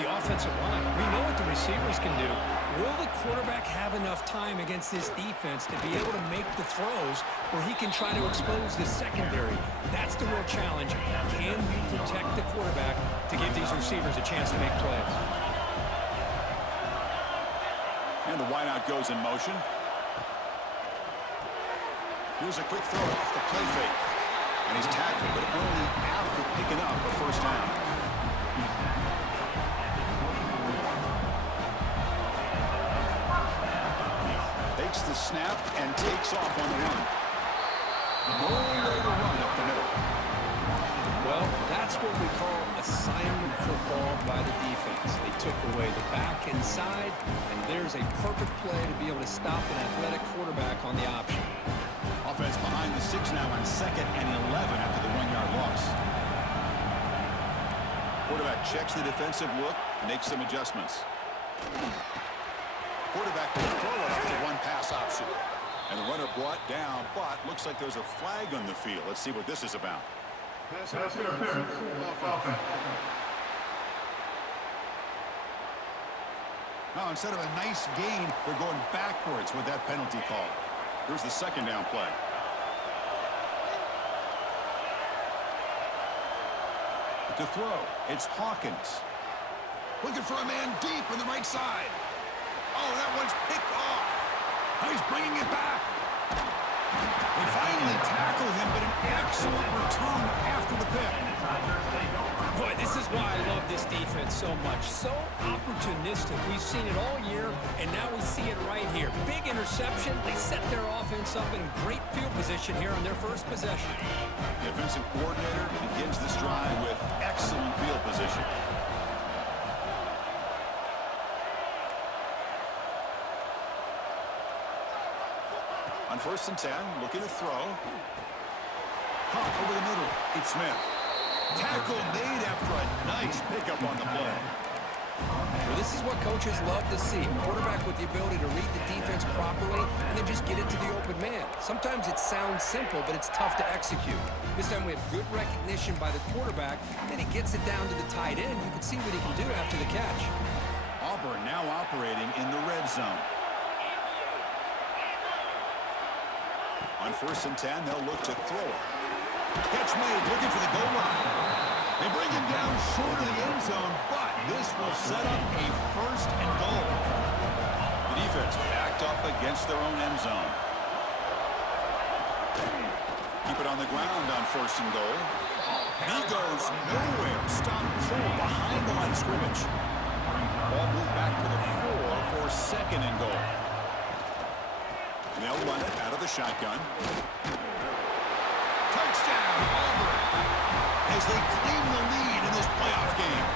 the offensive line. We know what the receivers can do. Will the quarterback have enough time against this defense to be able to make the throws where he can try to expose the secondary? That's the real challenge. Can you protect the quarterback to give these receivers a chance to make plays? And the wideout goes in motion. Here's a quick throw off the play fake. And he's tackled, but only after picking up a first down. Takes the snap and takes off on the run. No way to run up the middle. Well, that's what we call assignment football by the defense. They took away the back inside, and there's a perfect play to be able to stop an athletic quarterback on the option. Offense behind the 6 now on 2nd and 11 after the 1-yard loss. Quarterback checks the defensive look, makes some adjustments. Quarterback will throw it off the one-pass option. And the runner brought down, but looks like there's a flag on the field. Let's see what this is about. Now, instead of a nice gain, they're going backwards with that penalty call. Here's the second down play. To throw, it's Hawkins. Looking for a man deep on the right side. Oh, that one's picked off. Now he's bringing it back. They finally tackle him, but an excellent return after the pick. Boy, this is why I love this defense so much. So opportunistic. We've seen it all year, and now we see it right here. Big interception. They set their offense up in great field position here on their first possession. The offensive coordinator begins this drive with excellent field position. On 1st and 10, looking to throw. Pop over the middle. It's Smith. Tackle made after a nice pickup on the play. Well, this is what coaches love to see. A quarterback with the ability to read the defense properly and then just get it to the open man. Sometimes it sounds simple, but it's tough to execute. This time we have good recognition by the quarterback. Then he gets it down to the tight end. You can see what he can do after the catch. Auburn now operating in the red zone. On 1st and 10, they'll look to throw it. Catch made, looking for the goal line. They bring him down short of the end zone, but this will set up a 1st and goal. The defense backed up against their own end zone. Keep it on the ground on 1st and goal. And he goes nowhere. Stop cold behind the line of scrimmage. Ball moved back to the 4 for 2nd and goal. And they'll run it out of the shotgun. Touchdown, Auburn, as they claim the lead in this playoff game.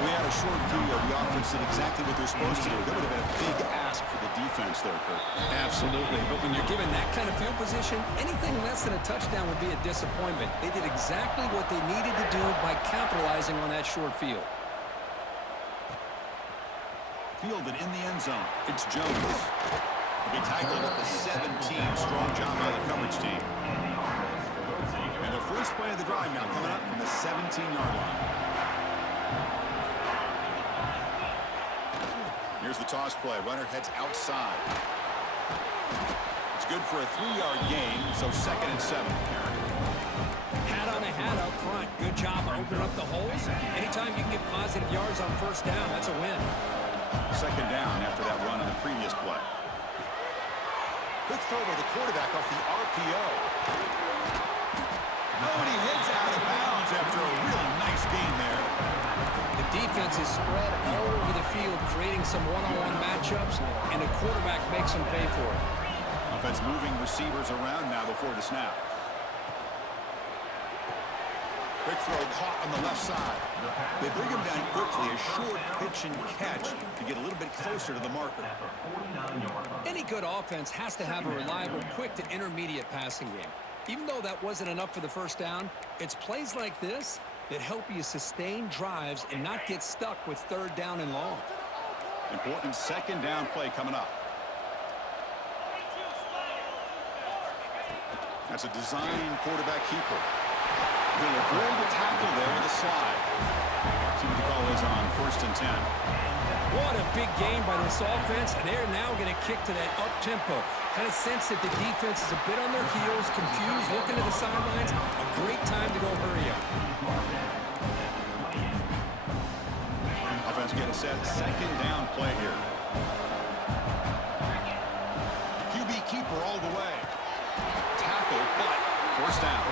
We had a short view of the offense did exactly what they're supposed to do. That would have been a big ask for the defense there, Kurt. Absolutely. But when you're given that kind of field position, anything less than a touchdown would be a disappointment. They did exactly what they needed to do by capitalizing on that short field. Fielded in the end zone. It's Jones. He'll be tackled at the 17. Strong job by the coverage team. And the first play of the drive now coming up from the 17-yard line. Here's the toss play. Runner heads outside. It's good for a 3-yard gain, so 2nd and 7. Hat on a hat up front. Good job opening up the holes. Anytime you can get positive yards on 1st down, that's a win. 2nd down after that run on the previous play. Quick throw by the quarterback off the RPO. Nobody heads out of bounds after a really nice gain there. The defense is spread all over the field, creating some one-on-one matchups, and the quarterback makes them pay for it. Offense moving receivers around now before the snap. Quick throw caught on the left side. They bring him down quickly, a short pitch and catch to get a little bit closer to the marker. Any good offense has to have a reliable, quick to intermediate passing game. Even though that wasn't enough for the 1st down, it's plays like this that help you sustain drives and not get stuck with 3rd down and long. Important 2nd down play coming up. That's a design quarterback keeper. He'll avoid the tackle there with a slide. See what the call is on 1st 10. What a big game by this offense, and they're now going to kick to that up-tempo. Kind of sense that the defense is a bit on their heels, confused, looking to the sidelines. A great time to go hurry up. Offense getting set. Second down play here. QB keeper all the way. Tackle, but first down.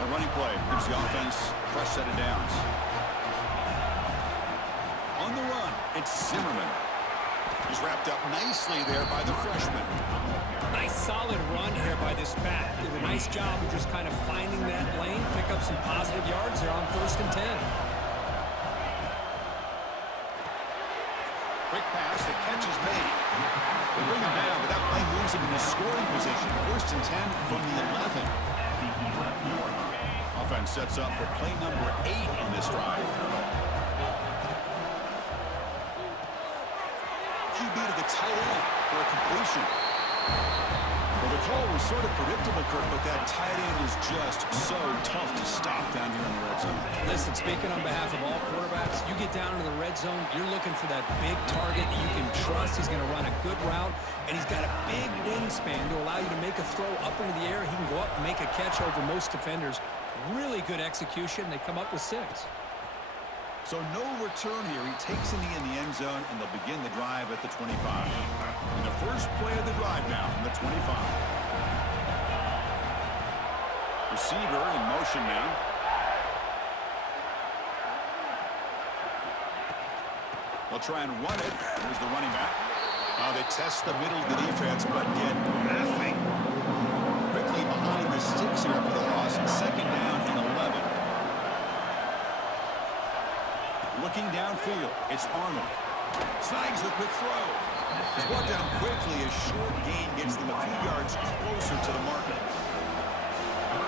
A running play gives the offense a fresh set of downs. On the run, it's Zimmerman. He's wrapped up nicely there by the freshman. Nice solid run here by this back. Did a nice job of just kind of finding that lane, pick up some positive yards there on 1st and 10. Quick pass, the catch is made. They bring him down, but that play moves him into scoring position. 1st and 10 from the 11. Offense sets up for play number 8 in this drive. QB to the tight end for a completion. Well, the call was sort of predictable, Kurt, but that tight end is just so tough to stop down here in the red zone. Listen, speaking on behalf of all quarterbacks, you get down into the red zone, you're looking for that big target that you can trust. He's going to run a good route, and he's got a big wingspan to allow you to make a throw up into the air. He can go up and make a catch over most defenders. Really good execution. They come up with 6. So no return here. He takes a knee in the end zone, and they'll begin the drive at the 25. And the first play of the drive now from the 25. Receiver in motion now. They'll try and run it. Here's the running back. They test the middle of the defense, but get nothing. Quickly behind the sticks here for the loss. 2nd down and 11. Looking downfield, it's Arnold. Snags the quick throw. He's brought down quickly. A short gain gets them a few yards closer to the marker.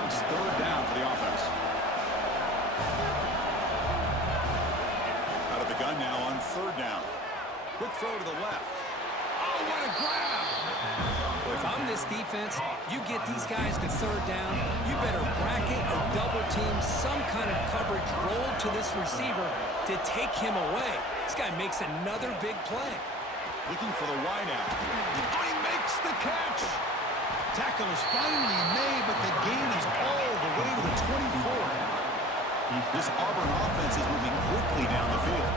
It's 3rd down for the offense. Out of the gun now on 3rd down. Quick throw to the left. Oh, what a grab! Well, if I'm this defense, you get these guys to 3rd down, you better bracket or double team some kind of coverage roll to this receiver to take him away. This guy makes another big play. Looking for the wideout. Oh, he makes the catch! Tackle is finally made, but the gain is all the way to the 24. This Auburn offense is moving quickly down the field.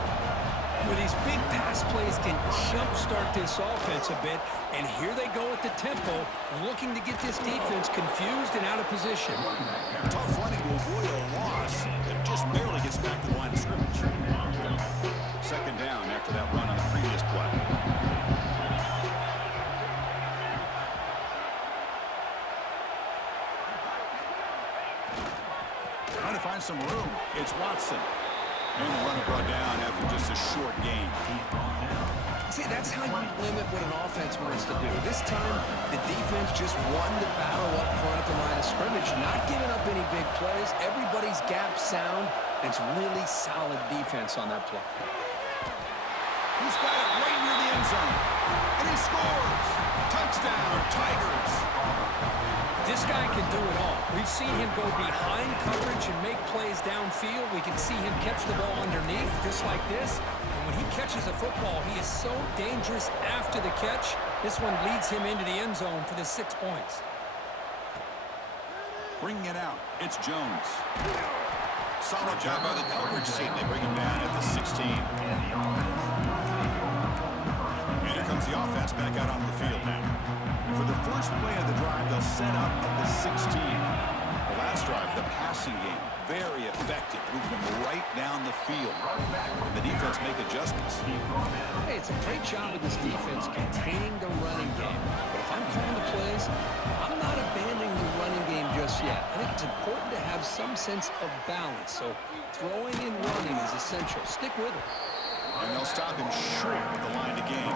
Well, these big pass plays can jumpstart this offense a bit, and here they go at the tempo, looking to get this defense confused and out of position. Tough running to avoid a loss that just barely gets back to the line of scrimmage. 2nd down after that run on the previous play. Trying to find some room. It's Watson. And the runner brought down after just a short gain. See, that's how you limit what an offense wants to do. This time, the defense just won the battle up front at the line of scrimmage, not giving up any big plays. Everybody's gap sound. It's really solid defense on that play. He's got it right near the end zone. And he scores! Touchdown, Tigers! This guy can do it all. We've seen him go behind coverage and make plays downfield. We can see him catch the ball underneath, just like this. And when he catches a football, he is so dangerous after the catch. This one leads him into the end zone for the 6 points. Bringing it out, it's Jones. Solid job by the coverage team. They bring him down at the 16. And here comes the offense back out on the field now. For the first play of the drive, they'll set up at the 16. The last drive, the passing game, very effective, moving them right down the field. And the defense make adjustments. Hey, it's a great job of this defense containing the running game. But if I'm calling the plays, I'm not abandoning the running game just yet. I think it's important to have some sense of balance. So throwing and running is essential. Stick with it. And they'll stop him short of the line of game.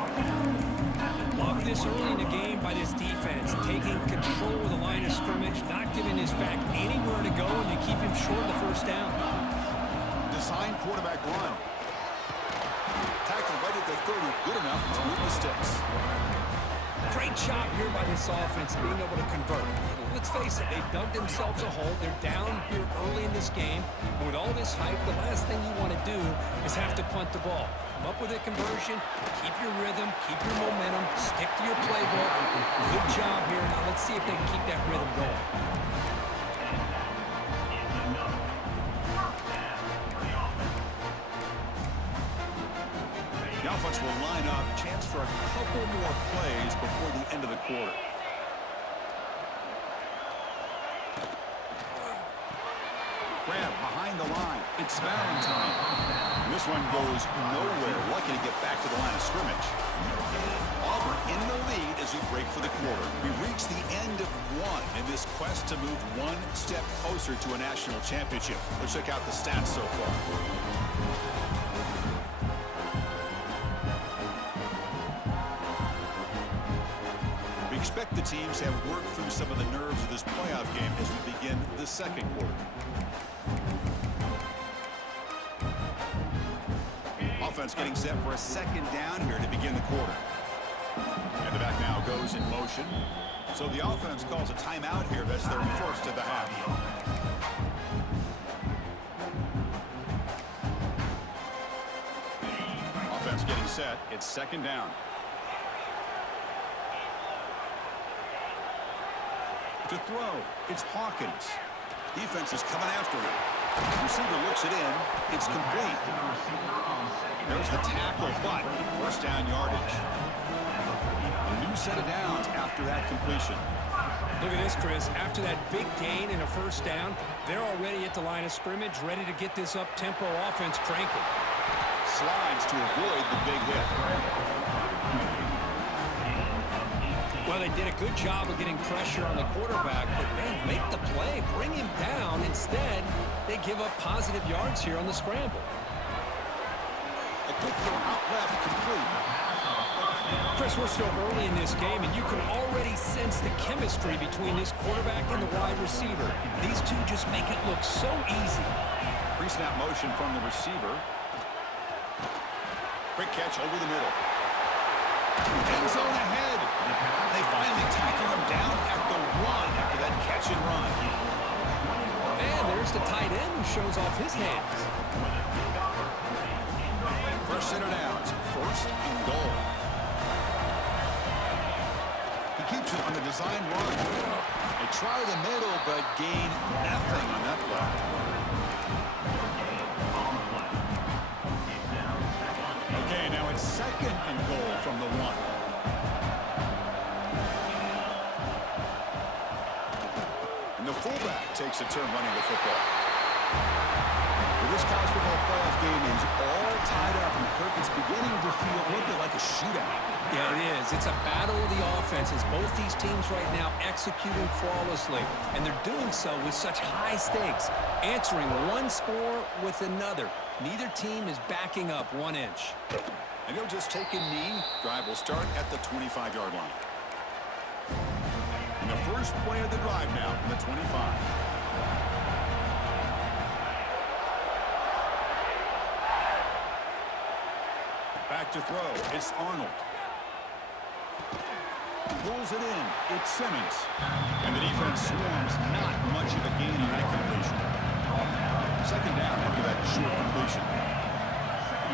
Love this early in the game by this defense, taking control of the line of scrimmage, not giving his back anywhere to go, and they keep him short of the 1st down. Design quarterback run. Tackle right at the 30, good enough to move the sticks. Great job here by this offense being able to convert. Let's face it, they've dug themselves a hole. They're down here early in this game. And with all this hype, the last thing you want to do is have to punt the ball. Come up with a conversion, keep your rhythm, keep your momentum, stick to your playbook. Good job here. Now let's see if they can keep that rhythm going. The offense will line up. Chance for a couple more plays before the end of the quarter. Grab behind the line. It's Valentine. This one goes nowhere. Lucky to get back to the line of scrimmage. Auburn in the lead as we break for the quarter. We reach the end of one in this quest to move one step closer to a national championship. Let's check out the stats so far. We expect the teams to have worked through some of the nerves of this playoff game as we begin the second quarter. Offense getting set for a second down here to begin the quarter. And the back now goes in motion. So the offense calls a timeout here. That's their first of the half. Offense getting set. It's second down. To throw, it's Hawkins. Defense is coming after him. Receiver looks it in. It's complete. There's the tackle, but first down yardage. A new set of downs after that completion. Look at this, Chris. After that big gain and a first down, they're already at the line of scrimmage, ready to get this up-tempo offense cranking. Slides to avoid the big hit. Well, they did a good job of getting pressure on the quarterback, but man, make the play, bring him down. Instead, they give up positive yards here on the scramble. A quick throw out left, complete. Chris, we're still early in this game, and you can already sense the chemistry between this quarterback and the wide receiver. These two just make it look so easy. Pre-snap motion from the receiver. Quick catch over the middle. End zone ahead. They finally tackle him down at the one after that catch and run. And there's the tight end who shows off his hands. First set of downs, first and goal. He keeps it on the design run. They try the middle, but gain nothing on that play. Okay, now it's second and goal from the one. And the fullback takes a turn running the football. Well, this college football playoff game is all tied up, and Kirk, it's beginning to feel a little bit like a shootout. Yeah, it is. It's a battle of the offenses. Both these teams right now executing flawlessly, and they're doing so with such high stakes, answering one score with another. Neither team is backing up 1 inch. And he'll just take a knee. Drive will start at the 25-yard line. And the first play of the drive now from the 25. Back to throw. It's Arnold. Pulls it in. It's Simmons. And the defense swarms. Not much of a gain on that completion. Second down after that short completion.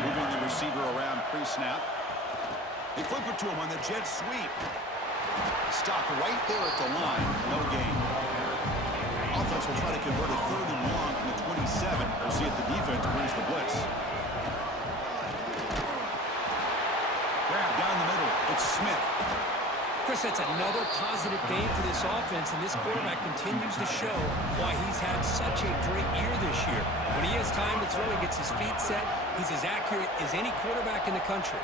Moving the receiver around pre-snap. They flip it to him on the jet sweep. Stopped right there at the line. No gain. Offense will try to convert a third and long from the 27. We'll see if the defense brings the blitz. Grab down the middle. It's Smith. Chris, that's another positive game for this offense, and this quarterback continues to show why he's had such a great year this year. When he has time to throw, he gets his feet set. He's as accurate as any quarterback in the country.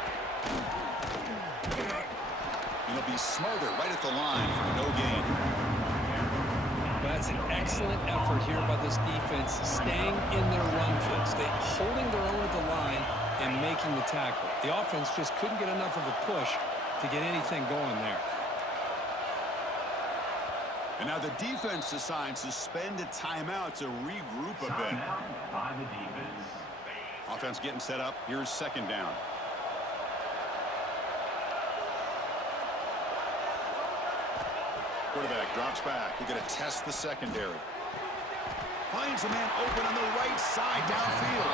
He'll be smothered right at the line for no gain. That's an excellent effort here by this defense, staying in their run fits, holding their own at the line and making the tackle. The offense just couldn't get enough of a push to get anything going there. And now the defense decides to spend a timeout to regroup a bit. Offense getting set up. Here's second down. Quarterback drops back. We're going to test the secondary. Finds a man open on the right side downfield.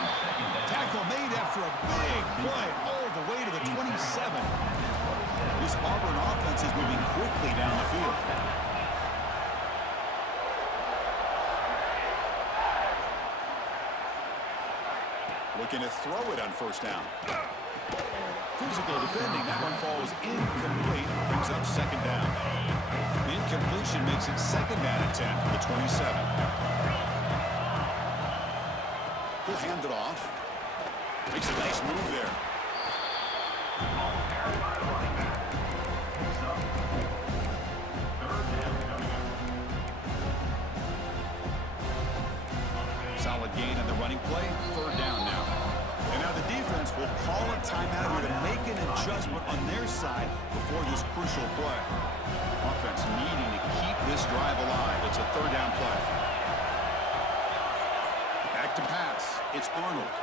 Tackle made after a big play all the way to the 27. This Auburn offense is moving quickly down the field. Looking to throw it on first down. Physical defending. That one falls incomplete. Brings up second down. The incompletion makes it second down and 10 for the 27. He'll hand it off. Makes a nice move there. Solid gain on the running play. Third down now. And now the defense will call a timeout here to make an adjustment on their side before this crucial play. Offense needing to keep this drive alive. It's a third down play. Back to pass. It's Arnold.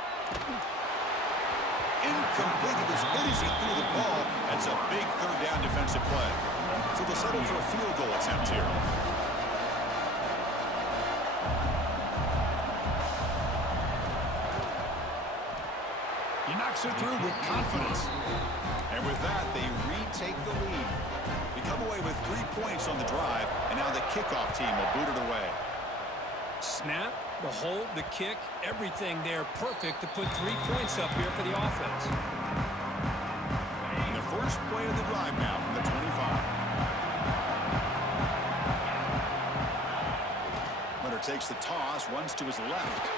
Incomplete. It was hit as he threw the ball. That's a big third down defensive play. So they'll settle for a field goal attempt here. He knocks it through with confidence. And with that, they retake the lead. They come away with 3 points on the drive, and now the kickoff team will boot it away. Snap, the hold, the kick, everything there perfect to put 3 points up here for the offense. And the first play of the drive now from the 25. Runner takes the toss, runs to his left.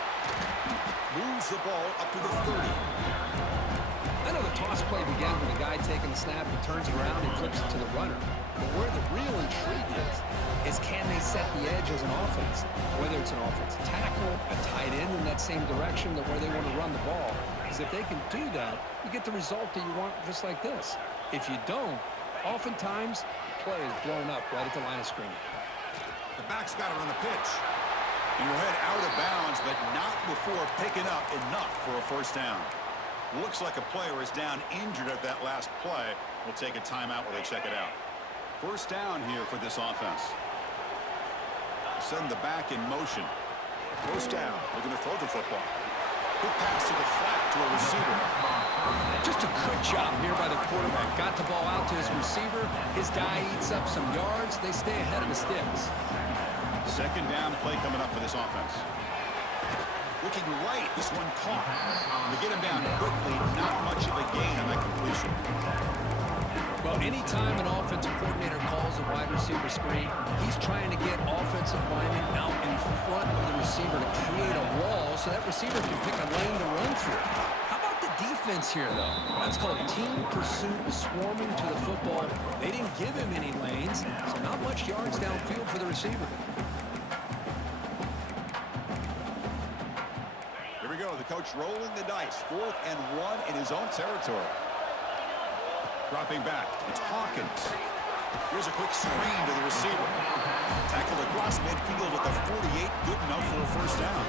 Moves the ball up to the 30. I know the toss play begins with the guy taking the snap, he turns it around, he flips it to the runner. But where the real intrigue is can they set the edge as an offense? Whether it's an offensive tackle, a tight end in that same direction that where they want to run the ball. Because if they can do that, you get the result that you want just like this. If you don't, oftentimes, the play is blown up right at the line of scrimmage. The back's got it on the pitch. And we'll head out of bounds, but not before picking up enough for a first down. Looks like a player is down injured at that last play. We'll take a timeout while they check it out. First down here for this offense. Send the back in motion. First down. Looking to throw the football. Quick pass to the flat to a receiver. Just a good job here by the quarterback. Got the ball out to his receiver. His guy eats up some yards. They stay ahead of the sticks. Second down play coming up for this offense. Looking right, this one caught. They get him down quickly, not much of a gain on that completion. Well, anytime an offensive coordinator calls a wide receiver screen, he's trying to get offensive linemen out in front of the receiver to create a wall so that receiver can pick a lane to run through. How about the defense here, though? That's called team pursuit, swarming to the football. They didn't give him any lanes, so not much yards downfield for the receiver. The coach rolling the dice. 4th and 1 in his own territory. Dropping back. It's Hawkins. Here's a quick screen to the receiver. Tackled across midfield at the 48. Good enough for a first down.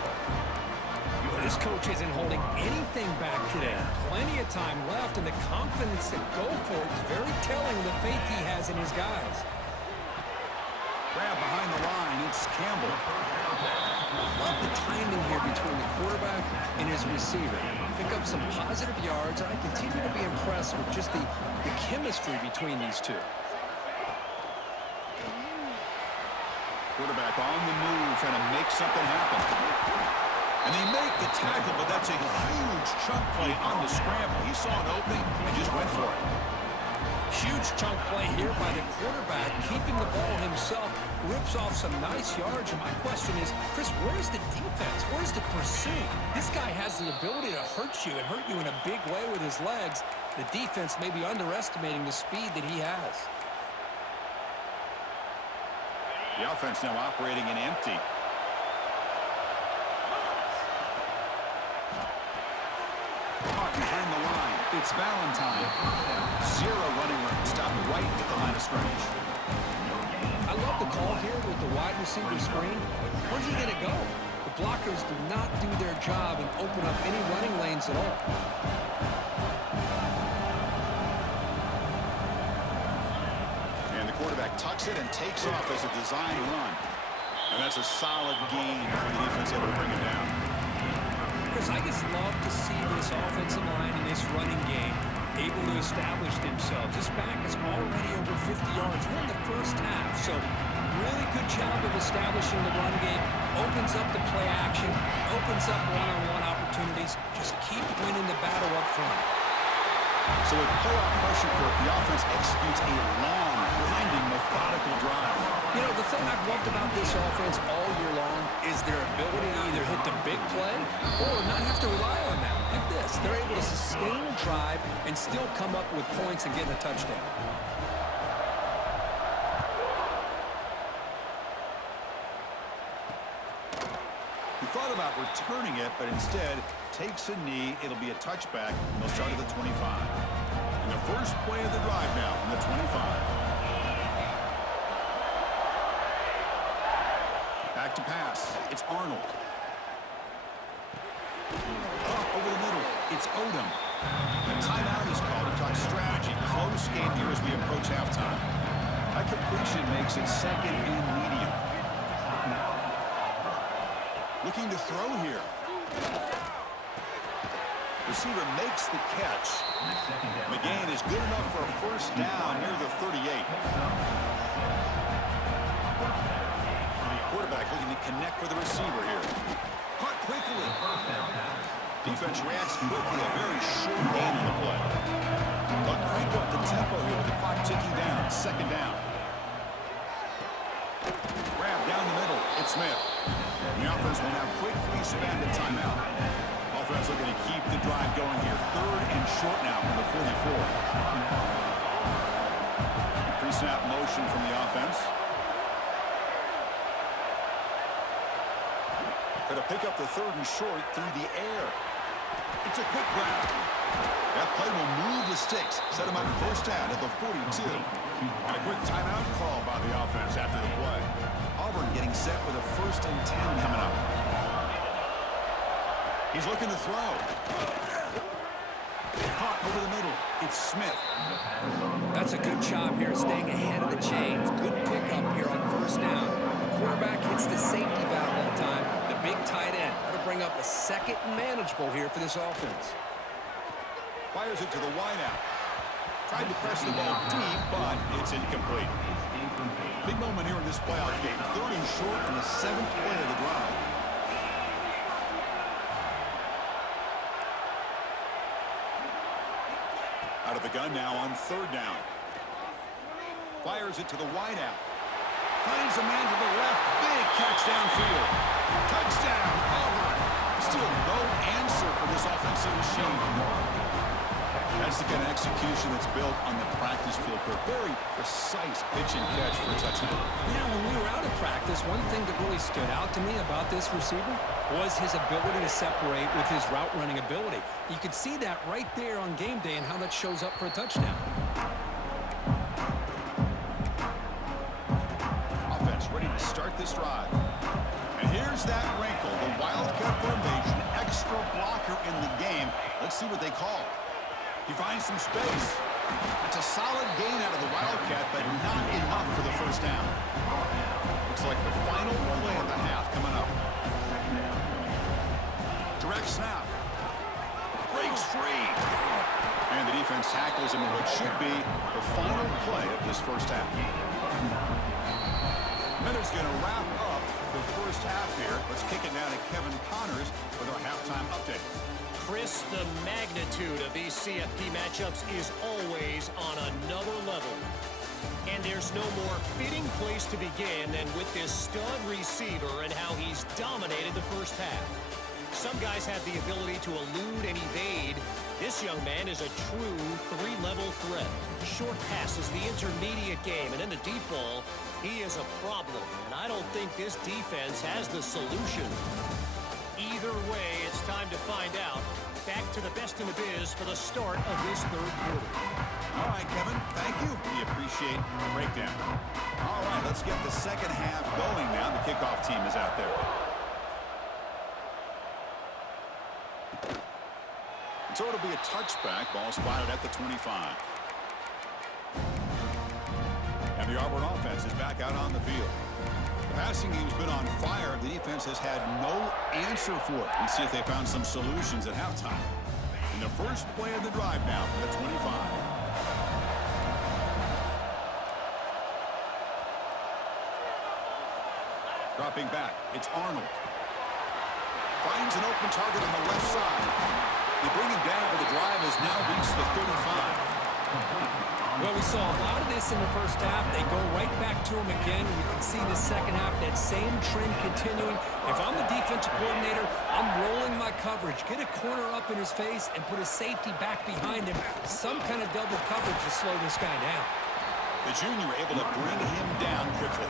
This coach isn't holding anything back today. Plenty of time left, and the confidence to go for it is very telling of the faith he has in his guys. Grab behind the line. It's Campbell. Love the timing here between the quarterback and his receiver. Pick up some positive yards, and I continue to be impressed with just the chemistry between these two. Quarterback on the move, trying to make something happen. And they make the tackle, but that's a huge chunk play on the scramble. He saw an opening and just went for it. Huge chunk play here by the quarterback, keeping the ball himself, rips off some nice yards. And my question is, Chris, where's the defense? Where's the pursuit? This guy has the ability to hurt you and hurt you in a big way with his legs. The defense may be underestimating the speed that he has. The offense now operating in empty. Caught behind the line. It's Valentine. 0 running room. Stopped right at the line of scrimmage. I love the call here with the wide receiver screen. Where's he going to go? The blockers do not do their job and open up any running lanes at all. And the quarterback tucks it and takes off as a design run. And that's a solid gain for the defense able to bring him down. Chris, I just love to see this offensive line in this running game able to establish themselves. This back is already over 50 yards. We're in the first half, so really good job of establishing the run game. Opens up the play action, opens up one-on-one opportunities. Just keep winning the battle up front. So with playoff pressure, Kirk, the offense executes a long, grinding, methodical drive. You know, the thing I've loved about this offense all year long is their ability to either hit the big play or not have to rely on that. Like this, they're able to sustain a drive and still come up with points and get a touchdown. He thought about returning it, but instead takes a knee. It'll be a touchback, and they'll start at the 25. And the first play of the drive now from the 25. Back to pass. It's Arnold. Up over the middle. It's Odom. The timeout is called to talk strategy. Close game here as we approach halftime. That completion makes it second and medium. Looking to throw here. Receiver makes the catch. McGain is good enough for a first down near the 38. Quarterback looking to connect with the receiver here. Caught quickly. Defense reacts quickly. A very short gain on the play. They'll crank up the tempo here with the clock ticking down. Second down. Grab down the middle. It's Smith. The offense will now quickly spend a timeout. Offense looking to keep the drive going here. Third and short now from the 44. Pre-snap motion from the offense. Going to pick up the third and short through the air. It's a quick grab. That play will move the sticks. Set him up first down at the 42. And a quick timeout call by the offense after the play. Auburn getting set with a 1st and 10 coming up. He's looking to throw. Caught over the middle. It's Smith. That's a good job here staying ahead of the chains. Good pickup here on first down. The quarterback hits the safety valve that time. The big tight end. That'll bring up a second and manageable here for this offense. Fires it to the wideout. Tried to press the ball deep, but it's incomplete. Big moment here in this playoff game. 3rd and short in the 7th play of the drive. Out of the gun now on 3rd down. Fires it to the wideout. Finds a man to the left. Big catch downfield. Touchdown, Auburn. Still no answer for this offensive machine. That's the kind of execution that's built on the practice field for a very precise pitch and catch for a touchdown. Yeah, when we were out of practice, one thing that really stood out to me about this receiver was his ability to separate with his route running ability. You could see that right there on game day and how that shows up for a touchdown. Offense ready to start this drive. And here's that wrinkle, the Wildcat formation, extra blocker in the game. Let's see what they call. He finds some space. It's a solid gain out of the Wildcat, but not enough for the first down. Looks like the final play of the half coming up. Direct snap. Breaks free. And the defense tackles him in what should be the final play of this first half. Miller's going to wrap up the first half here. Let's kick it down to Kevin Connors with our halftime update. Chris, the magnitude of these CFP matchups is always on another level. And there's no more fitting place to begin than with this stud receiver and how he's dominated the first half. Some guys have the ability to elude and evade. This young man is a true three-level threat. Short passes, the intermediate game, and in the deep ball, he is a problem. And I don't think this defense has the solution. Either way, it's time to find out. Back to the best in the biz for the start of this third quarter. All right, Kevin, thank you. We appreciate the breakdown. All right, let's get the second half going now. The kickoff team is out there. So it'll be a touchback. Ball spotted at the 25. And the Auburn offense offense is back out on the field. The passing game's been on fire. The defense has had no answer for it. Let's see if they found some solutions at halftime. In the first play of the drive now from the 25. Dropping back, it's Arnold. Finds an open target on the left side. They bring him down, but the drive has now reached the 35. Well, we saw a lot of this in the first half. They go right back to him again. We can see the second half, that same trend continuing. If I'm the defensive coordinator, I'm rolling my coverage. Get a corner up in his face and put a safety back behind him. Some kind of double coverage to slow this guy down. The junior able to bring him down quickly.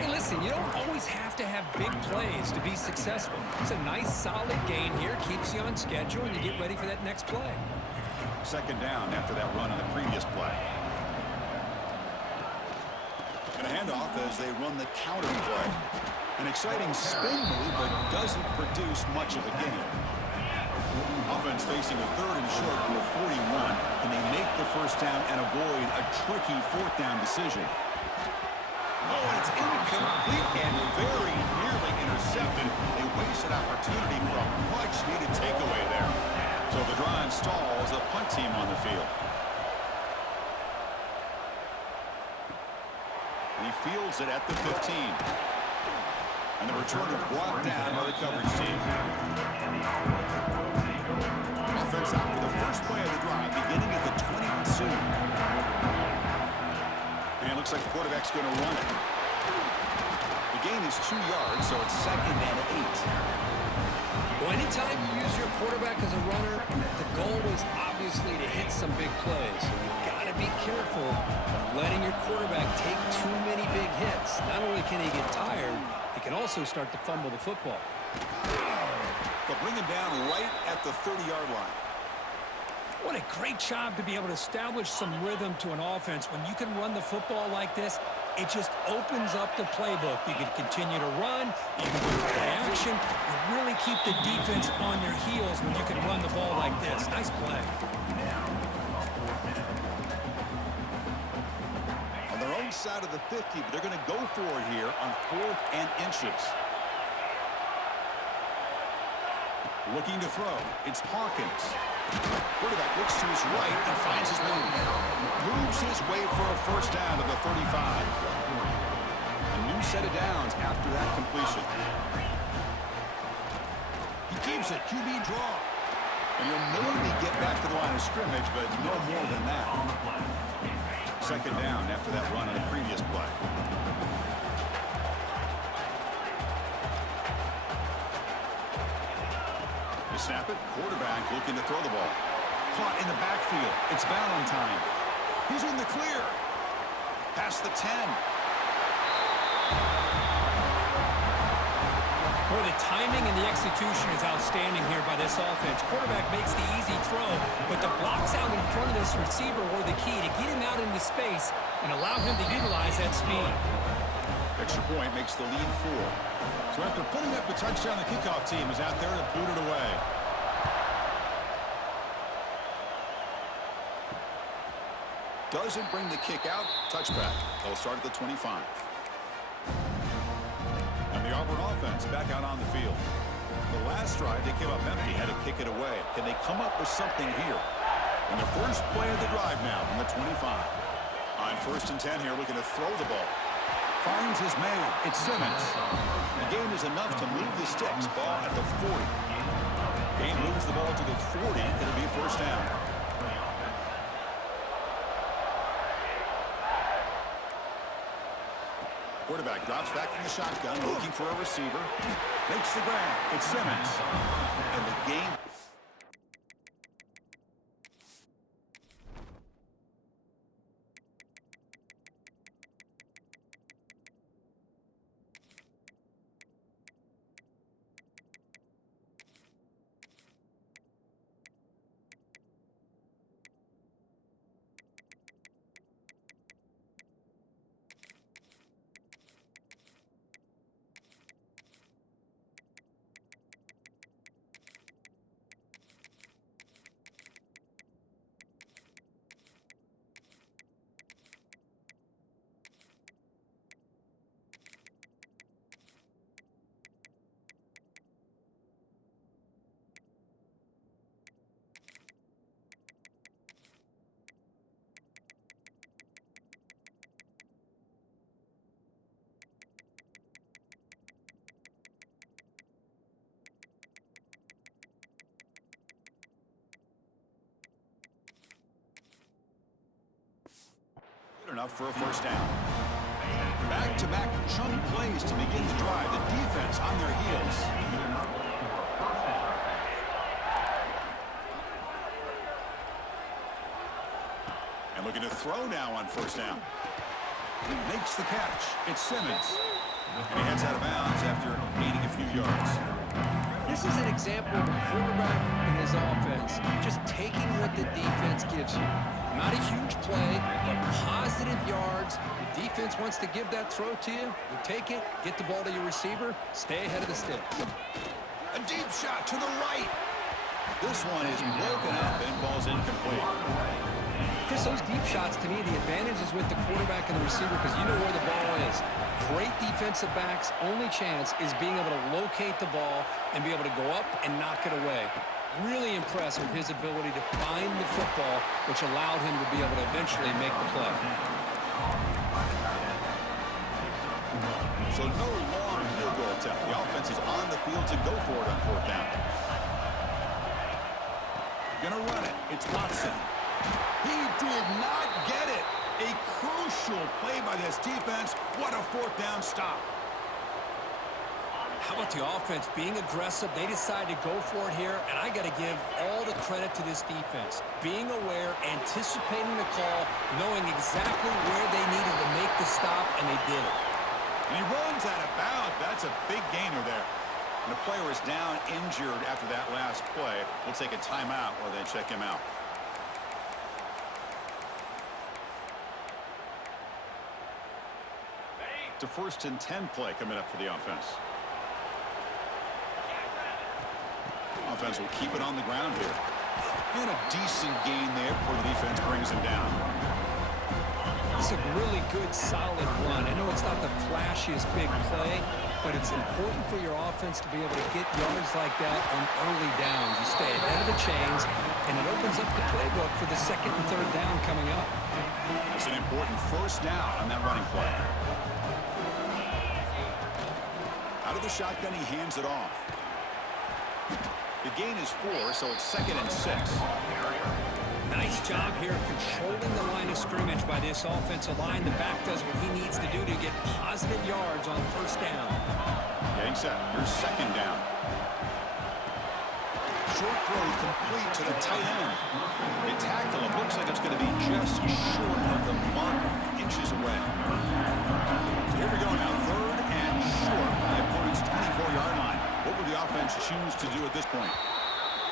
Hey, listen, you don't always have to have big plays to be successful. It's a nice, solid gain here. Keeps you on schedule, and you get ready for that next play. Second down after that run on the previous play. And a handoff as they run the counter play. An exciting spin move, but doesn't produce much of a gain. Offense facing a third and short from the 41. Can they make the first down and avoid a tricky fourth down decision? Oh, and it's incomplete and very nearly intercepted. A wasted opportunity for a much-needed takeaway there. So the drive stalls, a punt team on the field. He fields it at the 15. And the returner brought down by the coverage team. Offense out for the first play of the drive, beginning at the 22. And it looks like the quarterback's going to run it. The gain is 2 yards, so it's second and 8. Well, anytime you use your quarterback as a runner, the goal is obviously to hit some big plays. You've got to be careful of letting your quarterback take too many big hits. Not only can he get tired, he can also start to fumble the football. They'll bring him down right at the 30-yard line. What a great job to be able to establish some rhythm to an offense. When you can run the football like this, it just opens up the playbook. You can continue to run, you can go to play action, you really keep the defense on their heels when you can run the ball like this. Nice play. On their own side of the 50, but they're going to go for it here on 4th and inches. Looking to throw. It's Hawkins. Quarterback looks to his right and finds his man. Moves his way for a first down to the 35. A new set of downs after that completion. He keeps it. QB draw. And he'll maybe get back to the line of scrimmage, but no more than that. Second down after that run on the previous play. They snap it. Quarterback looking to throw the ball. Caught in the backfield. It's Valentine. He's in the clear. Past the 10. Well, the timing and the execution is outstanding here by this offense. Quarterback makes the easy throw, but the blocks out in front of this receiver were the key to get him out into space and allow him to utilize that speed. Extra point makes the lead 4. So after putting up the touchdown, the kickoff team is out there to boot it away. Doesn't bring the kick out. Touchback. They'll start at the 25. And the Auburn offense back out on the field. The last drive, they came up empty, had to kick it away. Can they come up with something here? And the first play of the drive now from the 25. On 1st and 10 here, looking to throw the ball. Finds his man. It's Simmons. The gain is enough to move the sticks. Ball at the 40. Gain moves the ball to the 40. It'll be first down. Quarterback drops back from the shotgun, looking for a receiver. Makes the grab. It's Simmons. And the game... enough for a first down. Back-to-back chunk plays to begin the drive. The defense on their heels. And looking to throw now on first down. He makes the catch. It's Simmons. And he heads out of bounds after gaining a few yards. This is an example of a quarterback in his offense just taking what the defense gives you. Not a huge play, but positive yards. The defense wants to give that throw to you. You take it, get the ball to your receiver, stay ahead of the sticks. A deep shot to the right. This one is broken up and falls incomplete. Chris, those deep shots, to me, the advantage is with the quarterback and the receiver because you know where the ball is. Great defensive backs' only chance is being able to locate the ball and be able to go up and knock it away. Really impressed with his ability to find the football, which allowed him to be able to eventually make the play. So no long field goal attempt. The offense is on the field to go for it on fourth down. Gonna run it. It's Watson. He did not get it. A crucial play by this defense. What a fourth down stop. How about the offense being aggressive? They decide to go for it here, and I got to give all the credit to this defense. Being aware, anticipating the call, knowing exactly where they needed to make the stop, and they did it. And he runs out of bounds. That's a big gainer there. And the player is down injured after that last play. We'll take a timeout while they check him out. It's a 1st and 10 play coming up for the offense. Offense will keep it on the ground here. And a decent gain there before the defense brings him down. It's a really good, solid run. I know it's not the flashiest big play, but it's important for your offense to be able to get yards like that on early downs. You stay ahead of the chains, and it opens up the playbook for the 2nd and 3rd down coming up. It's an important first down on that running play. Out of the shotgun, he hands it off. The gain is 4, so it's 2nd and 6. Nice job here of controlling the line of scrimmage by this offensive line. The back does what he needs to do to get positive yards on first down. Getting set. Here's 2nd down. Short throw complete to the tight end. They tackle him. Looks like it's going to be just short of the mark, inches away. So here we go now. 3rd and short from the opponent's 24-yard line. What will the offense choose to do at this point?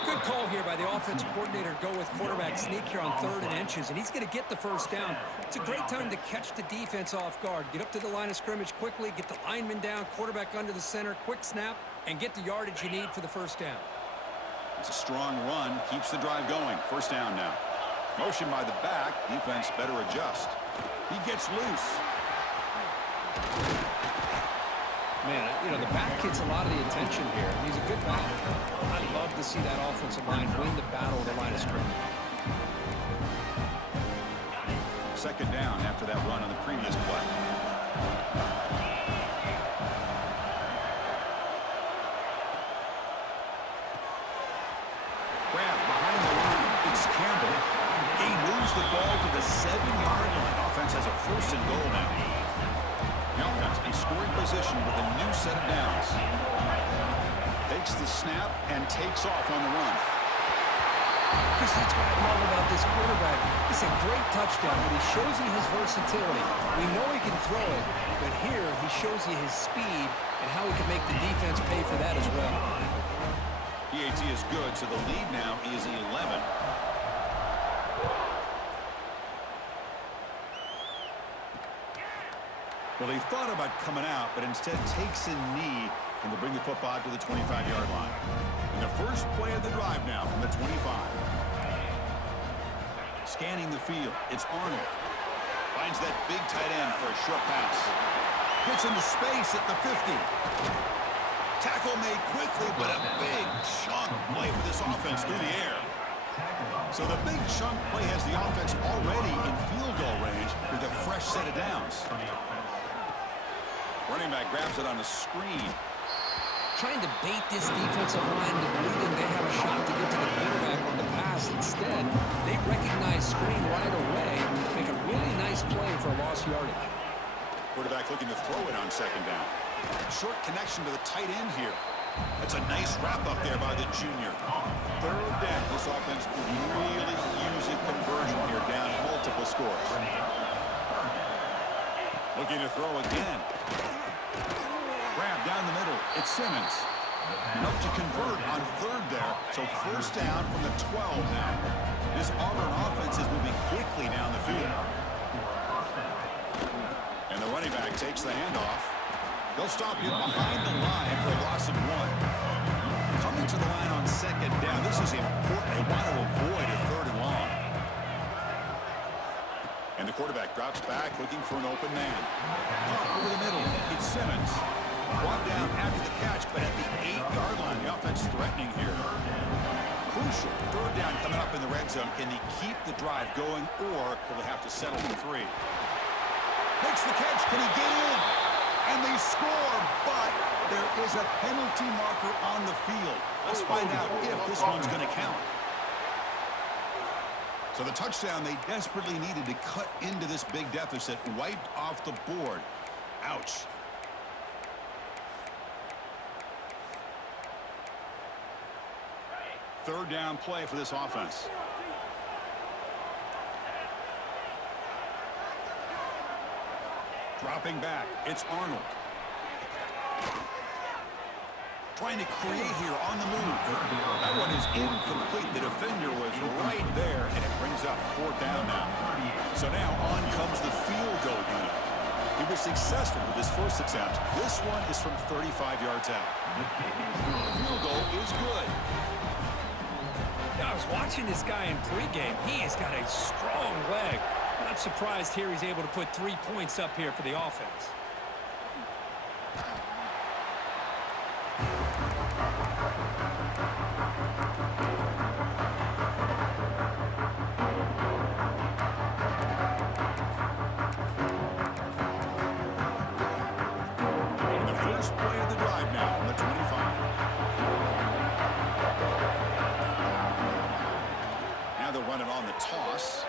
Good call here by the offensive coordinator. Go with quarterback sneak here on 3rd and inches, and he's going to get the first down. It's a great time to catch the defense off guard. Get up to the line of scrimmage quickly, get the lineman down, quarterback under the center, quick snap, and get the yardage you need for the first down. It's a strong run, keeps the drive going. First down now. Motion by the back, defense better adjust. He gets loose. Man, you know, the back gets a lot of the attention here. He's a good back. I'd love to see that offensive line win the battle of the line of scrimmage. 2nd down after that run on the previous play. Grab behind the line. It's Campbell. He moves the ball to the 7-yard line. Offense has a 1st and goal now. The offense in scoring position with a new set of downs. Takes the snap and takes off on the run. Chris, that's what I love about this quarterback. It's a great touchdown, but he shows you his versatility. We know he can throw it, but here he shows you his speed and how he can make the defense pay for that as well. PAT is good, so the lead now is 11. Well, he thought about coming out, but instead takes a knee and will bring the football to the 25-yard line. And the first play of the drive now from the 25. Scanning the field, it's Arnold. Finds that big tight end for a short pass. Gets into space at the 50. Tackle made quickly, but a big chunk play for this offense through the air. So the big chunk play has the offense already in field goal range with a fresh set of downs. Running back grabs it on the screen. Trying to bait this defensive line to believing they have a shot to get to the quarterback on the pass. Instead, they recognize screen right away, make a really nice nice play for a lost yardage. Quarterback looking to throw it on second down. Short connection to the tight end here. That's a nice wrap up there by the junior. Third down. This offense could really use a conversion here, down multiple scores. Looking to throw again. Grab down the middle. It's Simmons. Enough to convert on third there. So first down from the 12 now. This Auburn offense is moving quickly down the field. And the running back takes the handoff. They'll stop him behind the line for a loss of 1. Coming to the line on second down. This is important. They want to avoid a third and long. And the quarterback drops back looking for an open man. Over the middle. It's Simmons. Brought down after the catch, but at the 8-yard line. The offense threatening here. Crucial. Third down coming up in the red zone. Can they keep the drive going, or will they have to settle for 3? Makes the catch. Can he get in? And they score, but there is a penalty marker on the field. Let's find out if this one's going to count. So the touchdown they desperately needed to cut into this big deficit wiped off the board. Ouch. Third down play for this offense. Dropping back, it's Arnold. Trying to create here on the move. That one is incomplete. The defender was right there, and it brings up fourth down now. So now on comes the field goal unit. He was successful with his first attempt. This one is from 35 yards out. The field goal is good. I was watching this guy in pregame. He has got a strong leg. Not surprised here he's able to put 3 points up here for the offense. The first play of the drive now from the 25. Now they'll run it on the toss.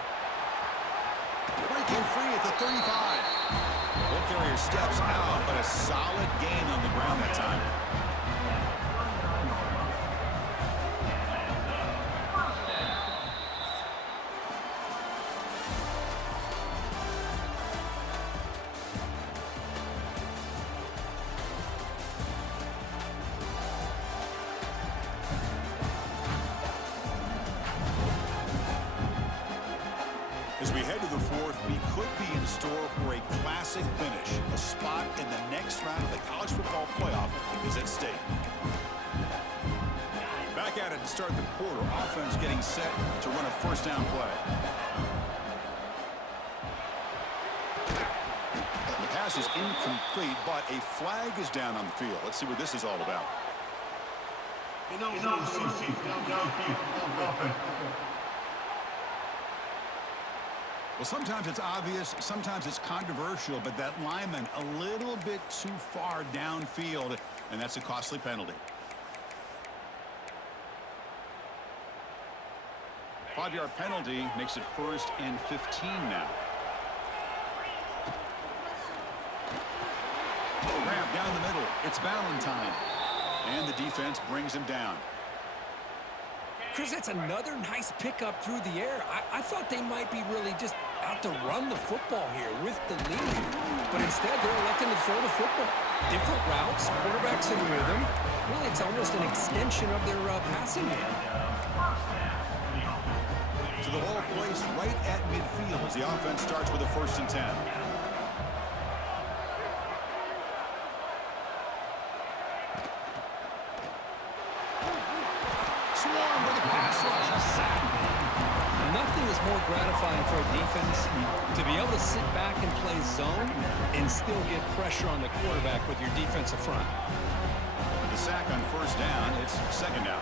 Breaking free at the 35. Ball carrier steps out, but a solid gain on the ground that time. As we head to the fourth, we could be in store for a classic finish. A spot in the next round of the college football playoff is at stake. Back at it to start the quarter. Offense getting set to run a first down play. The pass is incomplete, but a flag is down on the field. Let's see what this is all about. Well, sometimes it's obvious, sometimes it's controversial, but that lineman a little bit too far downfield, and that's a costly penalty. 5-yard penalty makes it 1st and 15 now. Grab down the middle. It's Valentine. And the defense brings him down. Chris, that's another nice pickup through the air. I thought they might be really just out to run the football here with the lead. But instead, they're electing to throw the football. Different routes, quarterbacks in rhythm. Really, it's almost an extension of their passing game. So the ball placed right at midfield as the offense starts with a 1st and 10. Nothing is more gratifying for a defense to be able to sit back and play zone and still get pressure on the quarterback with your defensive front. With the sack on 1st down, it's 2nd down.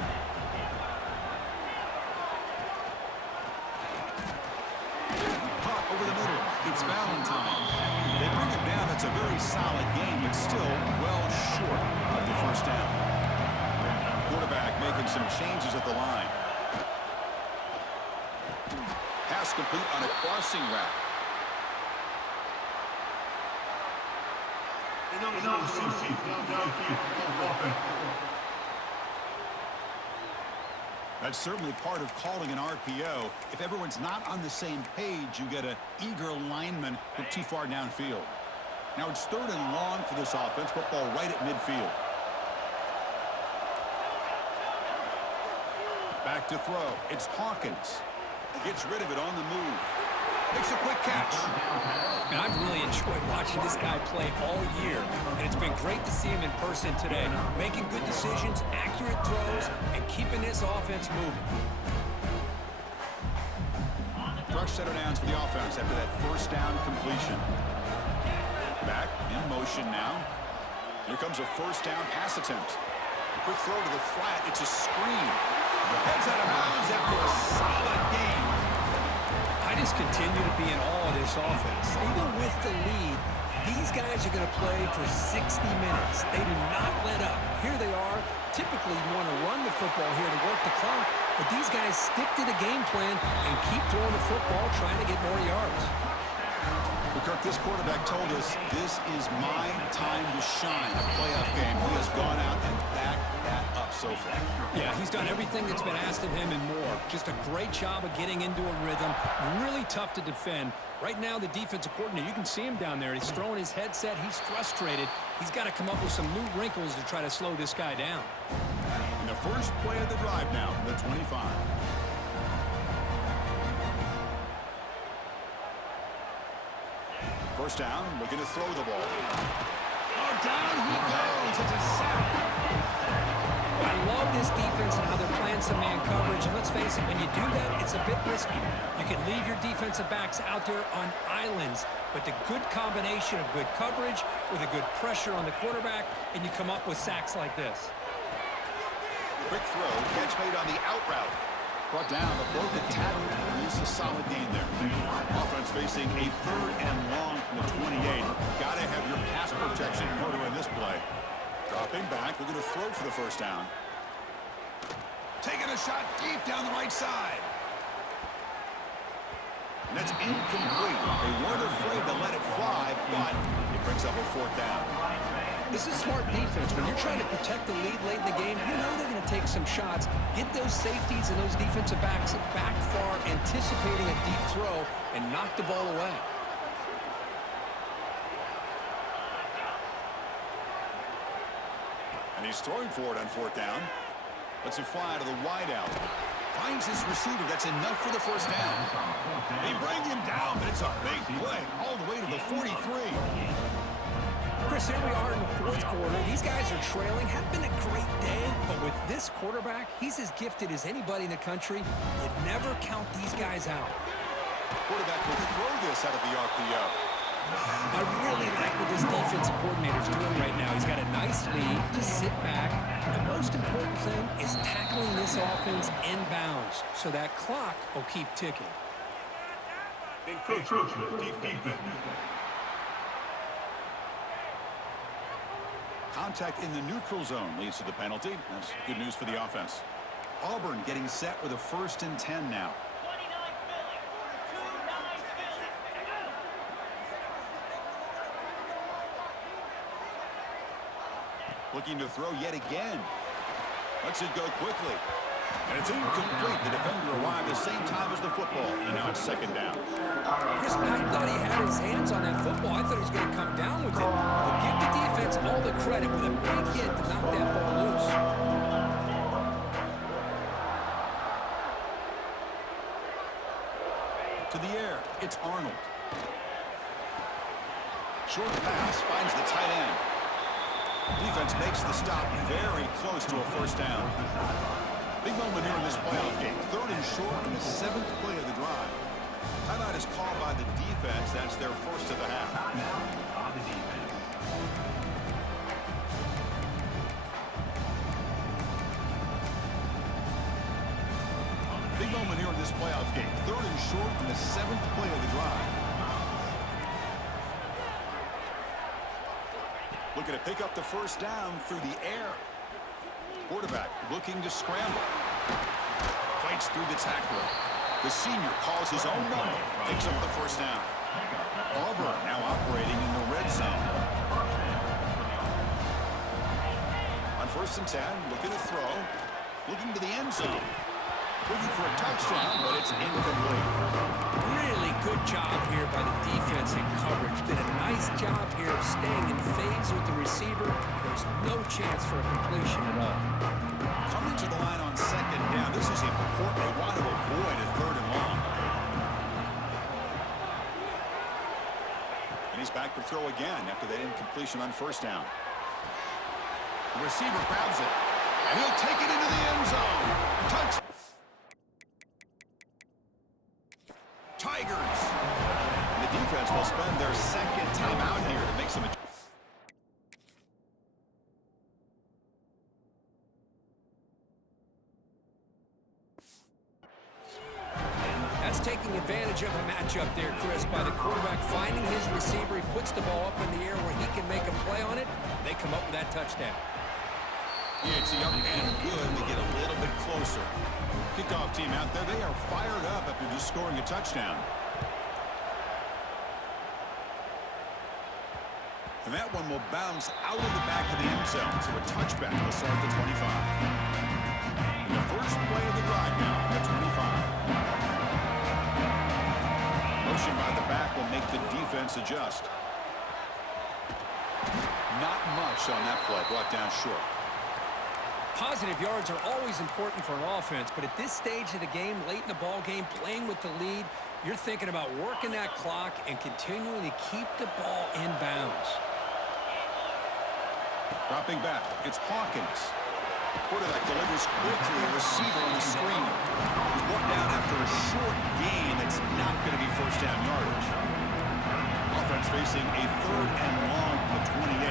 Pop over the middle. It's Valentine. They bring him down. That's a very solid game, but still well short of the 1st down. Quarterback making some changes at the line. Pass complete on a crossing route. That's certainly part of calling an RPO. If everyone's not on the same page, you get an eager lineman look too far downfield. Now it's 3rd and long for this offense. Football right at midfield. Back to throw. It's Hawkins. Gets rid of it on the move. Makes a quick catch. And I've really enjoyed watching this guy play all year, and it's been great to see him in person today, making good decisions, accurate throws, and keeping this offense moving. Fresh set of downs for the offense after that 1st down completion. Back in motion now. Here comes a 1st down pass attempt. Quick throw to the flat. It's a screen. Heads out of bounds after a solid game. I just continue to be in awe of this offense. Even with the lead, these guys are going to play for 60 minutes. They do not let up. Here they are. Typically, you want to run the football here to work the clock, but these guys stick to the game plan and keep throwing the football, trying to get more yards. Kirk, this quarterback told us this is my time to shine. A playoff game. He has gone out and backed that up so far. Yeah, he's done everything that's been asked of him and more. Just a great job of getting into a rhythm. Really tough to defend. Right now, the defensive coordinator, you can see him down there. He's throwing his headset. He's frustrated. He's got to come up with some new wrinkles to try to slow this guy down. And the first play of the drive now from the 25. First down, looking to throw the ball. Oh, down he goes. It's a sack. I love this defense and how they're playing some man coverage. And let's face it, when you do that, it's a bit risky. You can leave your defensive backs out there on islands, but the good combination of good coverage with a good pressure on the quarterback, and you come up with sacks like this. Quick throw, catch made on the out route. Brought down, but broke the tackle. It's a solid gain there. Offense facing a 3rd and long from the 28. Got to have your pass protection in order in this play. Dropping back, we're going to throw for the 1st down. Taking a shot deep down the right side. And that's incomplete. They weren't afraid to let it fly, but it brings up a 4th down. This is smart defense. When you're trying to protect the lead late in the game, you know they're going to take some shots. Get those safeties and those defensive backs back far, anticipating a deep throw, and knock the ball away. And he's throwing for it on 4th down. Lets it fly to the wide out. Finds his receiver. That's enough for the 1st down. They bring him down, but it's a big play all the way to the 43. Chris, here we are in the 4th quarter. These guys are trailing. Had been a great day, but with this quarterback, he's as gifted as anybody in the country. You never count these guys out. Quarterback will throw this out of the RPO. I really like what this defensive coordinator's doing right now. He's got a nice lead to sit back. The most important thing is tackling this offense inbounds so that clock will keep ticking. Deep defense. Contact in the neutral zone leads to the penalty. That's good news for the offense. Auburn getting set with a 1st and 10 now. Looking to throw yet again. Lets it go quickly. And it's incomplete. The defender arrived the same time as the football. And now it's 2nd down. Chris, I thought he had his hands on that football. I thought he was going to come down with it. But give the defense all the credit with a big hit to knock that ball loose. To the air, it's Arnold. Short pass finds the tight end. Defense makes the stop very close to a 1st down. Big moment here in this playoff game. 3rd and short in the 7th play of the drive. Timeout is called by the defense. That's their 1st of the half. Big moment here in this playoff game. 3rd and short in the 7th play of the drive. Looking to pick up the 1st down through the air. Quarterback looking to scramble. Fights through the tackler. The senior calls his own number. Picks up the 1st down. Auburn now operating in the red zone. first and 10, looking to throw, looking to the end zone, looking for a touchdown, but it's incomplete. Really good job here by the defense in coverage. Did a nice job here of staying in phase with the receiver. There's no chance for a completion at all. Coming to the line on second down. This is important. They want to avoid a third and long. And he's back to throw again after that incompletion on first down. The receiver grabs it, and he'll take it into the end zone. Touch. Tigers. And the defense will spend their second timeout here to make some adjustments. That's taking advantage of a matchup there, Chris, by the quarterback finding his receiver. He puts the ball up in the air where he can make a play on it. And they come up with that touchdown. Yeah, it's up and good. They get a little bit closer. Kickoff team out there. They are fired up after just scoring a touchdown. And that one will bounce out of the back of the end zone. So a touchback will start at the 25. And the first play of the drive now from the 25. Motion by the back will make the defense adjust. Not much on that play. Brought down short. Positive yards are always important for an offense, but at this stage of the game, late in the ball game, playing with the lead, you're thinking about working that clock and continuing to keep the ball in bounds. Dropping back, it's Hawkins. Quarterback delivers quickly, receiver on the screen. He's brought down after a short gain that's not going to be first down yardage. Offense facing a third and long from the 28.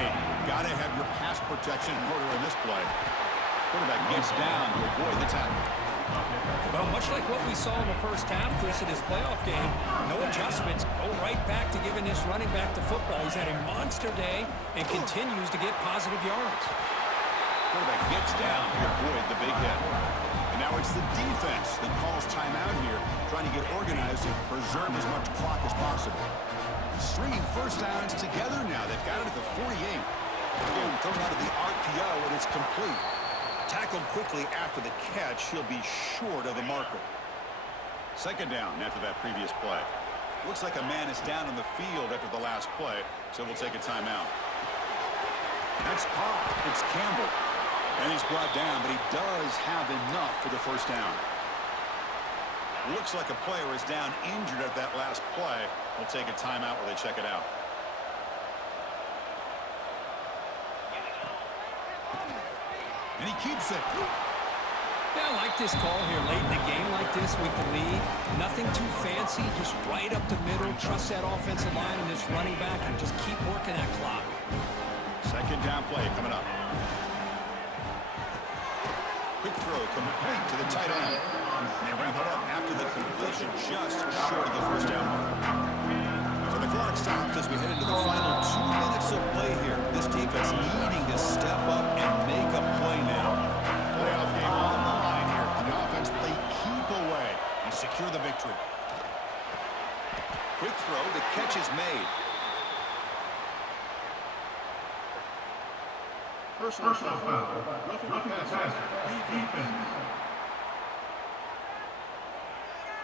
Got to have your pass protection in order in this play. Quarterback gets down to avoid the tackle. Well, much like what we saw in the first half, Chris, in this playoff game, no adjustments. Go right back to giving this running back the football. He's had a monster day and continues to get positive yards. Quarterback gets down to avoid the big hit. And now it's the defense that calls timeout here, trying to get organized and preserve as much clock as possible. Stringing first downs together now. They've got it at the 48. Again, thrown out of the RPO, and it's complete. Tackled quickly after the catch. He'll be short of the marker. Second down after that previous play. Looks like a man is down on the field after the last play, so we'll take a timeout. That's caught. It's Campbell. And he's brought down, but he does have enough for the first down. Looks like a player is down injured at that last play. We'll take a timeout while they check it out. And he keeps it. Yeah, I like this call here late in the game like this with the lead. Nothing too fancy, just right up the middle. Trust that offensive line and this running back and just keep working that clock. Second down play coming up. Quick throw complete to the tight end. And they wrap it up after the completion just short of the first down mark. So the clock stops as we head into the final 2 minutes of play here. This defense needing to step up and make a play now. Playoff game on the line here. The offense play keep away and secure the victory. Quick throw. The catch is made. Personal foul. Roughing the passer. Defense.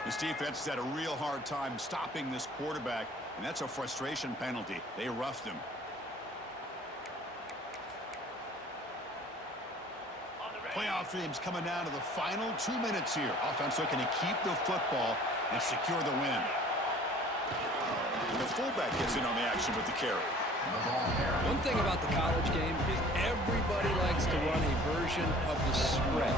This defense has had a real hard time stopping this quarterback, and that's a frustration penalty. They roughed him. Playoff dreams coming down to the final 2 minutes here. Offense looking to keep the football and secure the win. And the fullback gets in on the action with the carry. One thing about the college game is everybody likes to run a version of the spread.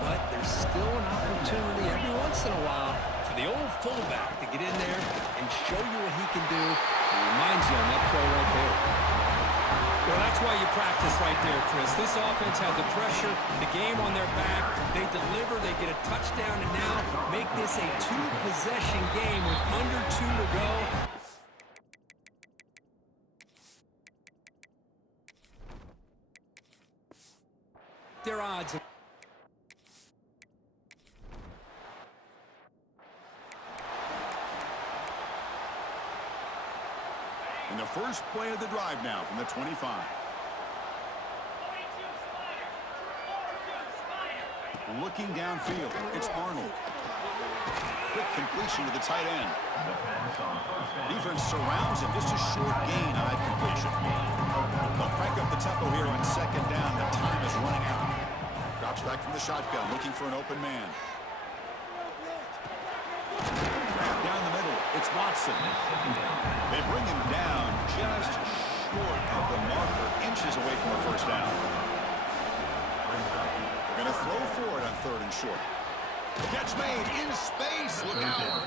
But there's still an opportunity every once in a while for the old fullback to get in there and show you what he can do. It reminds you on that play right there. Well, that's why you practice right there, Chris. This offense had the pressure, the game on their back. They deliver, they get a touchdown, and now make this a two-possession game with under 2 to go. Their odds. And the first play of the drive now from the 25. Looking downfield, it's Arnold. Quick completion to the tight end. Defense surrounds him. Just a short gain on that completion. They'll crank up the tempo here on second down. The time is running out. Drops back from the shotgun, looking for an open man. Wrapped down the middle. It's Watson. They bring him down just short of the marker, inches away from the first down. They're going to throw for it on 3rd and short. The catch made in space. Look out.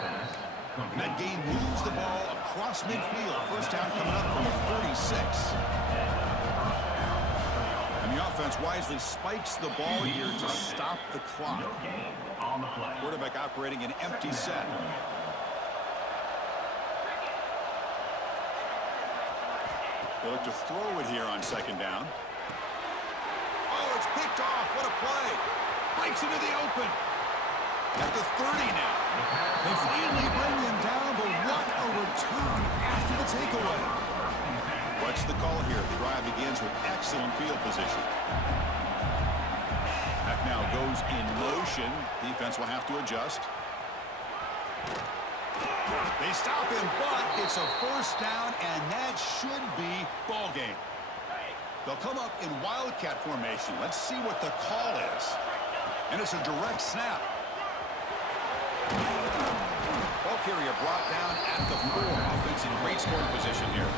And that game moves the ball across midfield. First down coming up from the 46. And the offense wisely spikes the ball here to stop the clock. Quarterback operating an empty set. They look to throw it here on second down. Oh, it's picked off. What a play. Breaks into the open. At the 30 now. They finally bring him down, but what a return after the takeaway. What's the call here? The drive begins with excellent field position. That now goes in motion. Defense will have to adjust. They stop him, but it's a first down, and that should be ball game. They'll come up in wildcat formation. Let's see what the call is. And it's a direct snap. Ball carrier brought down at the 4. Offense in great scoring position here.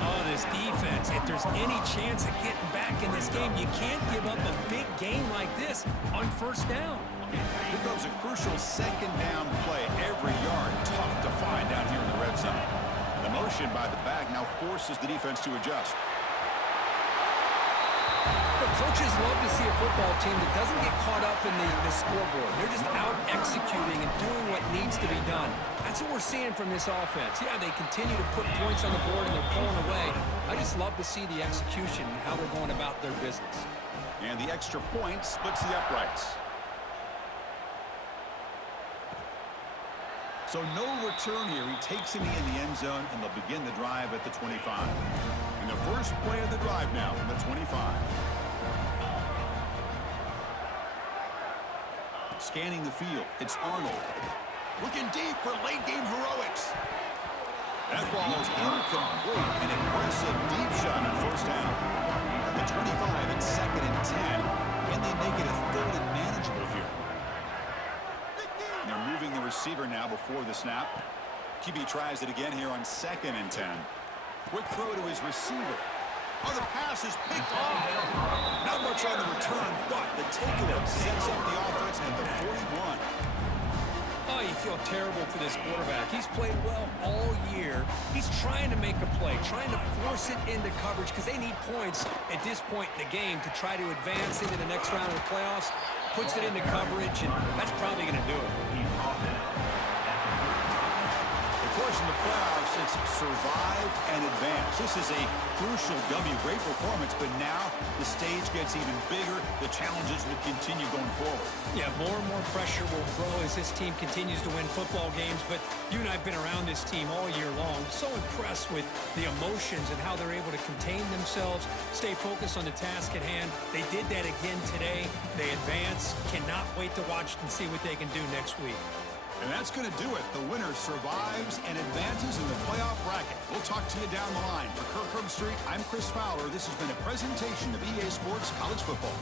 Oh, this defense, if there's any chance of getting back in this game, you can't give up a big game like this on first down. Here comes a crucial second down play. Every yard tough to find down here in the red zone. The motion by the back now forces the defense to adjust. The coaches love to see a football team that doesn't get caught up in the scoreboard. They're just out executing and doing what needs to be done. That's what we're seeing from this offense. Yeah, they continue to put points on the board and they're pulling away. I just love to see the execution and how they're going about their business. And the extra point splits the uprights. So no return here. He takes him in the end zone, and they'll begin the drive at the 25. And the first play of the drive now from the 25. Scanning the field, it's Arnold. Looking deep for late-game heroics. That ball is incomplete. An aggressive deep shot on first down. At the 25 and 2nd and 10. Can they make it a 3rd and manageable here? They're moving the receiver now before the snap. QB tries it again here on 2nd and 10. Quick throw to his receiver. Oh, the pass is picked off. Not much on the return, but the takeaway sets up the offense at the 41. Oh, you feel terrible for this quarterback. He's played well all year. He's trying to make a play, trying to force it into coverage because they need points at this point in the game to try to advance into the next round of the playoffs. Puts it into coverage, and that's probably going to do it. Of course, in the playoffs, it's survive and advance. This is a crucial W. Great performance, but now the stage gets even bigger. The challenges will continue going forward. Yeah, more and more pressure will grow as this team continues to win football games, but you and I have been around this team all year long. So impressed with the emotions and how they're able to contain themselves, stay focused on the task at hand. They did that again today. They advance. Cannot wait to watch and see what they can do next week. And that's going to do it. The winner survives and advances in the playoff bracket. We'll talk to you down the line. For Kirk Herbstreit, I'm Chris Fowler. This has been a presentation of EA Sports College Football.